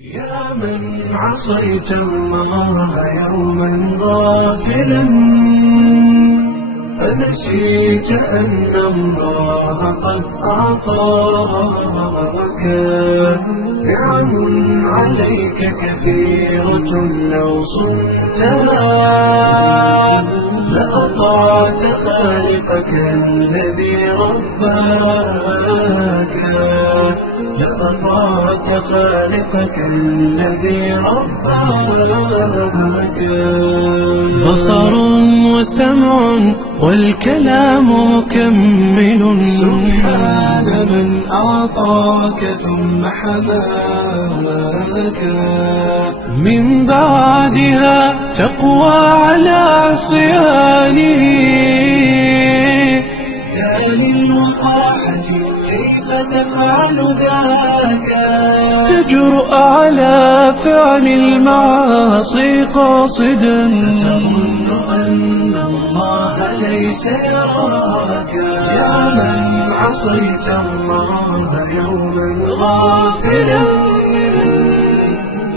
يا من عصيت الله يوما غافلا أنسيت أن الله قد أعطاك نعم عليك كثيرة لو صنتها لأطعت خالقك الذي رباك لأطعت خالقك الذي رباك بصر وسمع والكلام مكمل سبحان من أعطاك ثم حماك من بعدها تقوى على عصيانه يا للوقاحة كيف تفعل ذاك تجرؤ على فعل المعاصي قاصدا تظن أن الله ليس يراك يا من عصيت الله يوما غافلا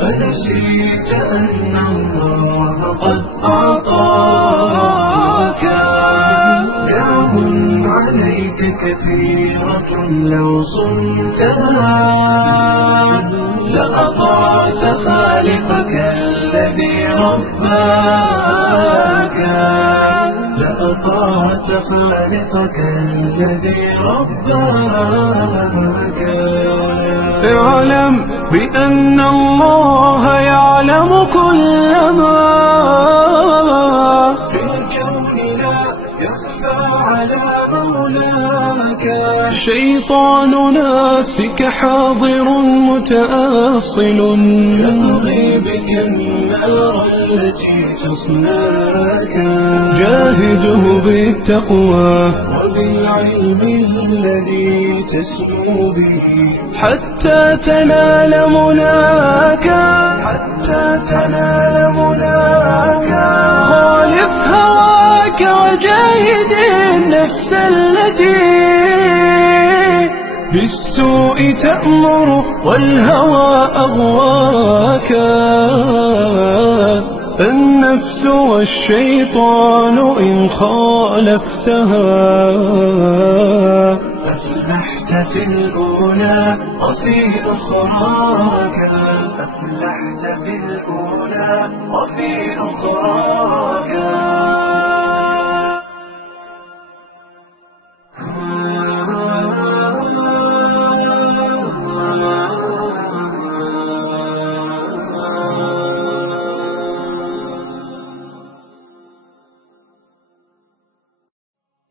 أنسيت أن الله قد أعطاك نعم عليك كثيرة لو صنتها لأطعت خالقك الذي رباك لأطعت خالقك الذي رباك اعلم بأن الله يعلم كل ما في الكون لا يخفى على مولاك شيطان نفسك حاضر متأصل يبغي بك النار التي تصلاك جاهده بالتقوى وبالعلم الذي تسمو به حتى تنال مناك خالف هواك وجاهد النفس التي بالسوء تأمر والهوى أغواك النفس والشيطان إن خالفتها أفلحت في الأولى وفي أخراك أفلحت في الأولى وفي أخراك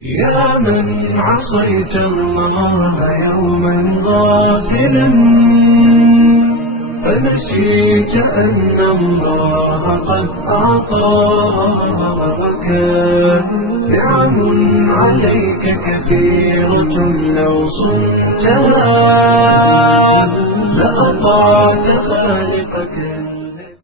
يا من عصيت الله يوما غافلا أنسيت أن الله قد أعطاك نعم عليك كثيرة لو صنتها لأطعت خالقك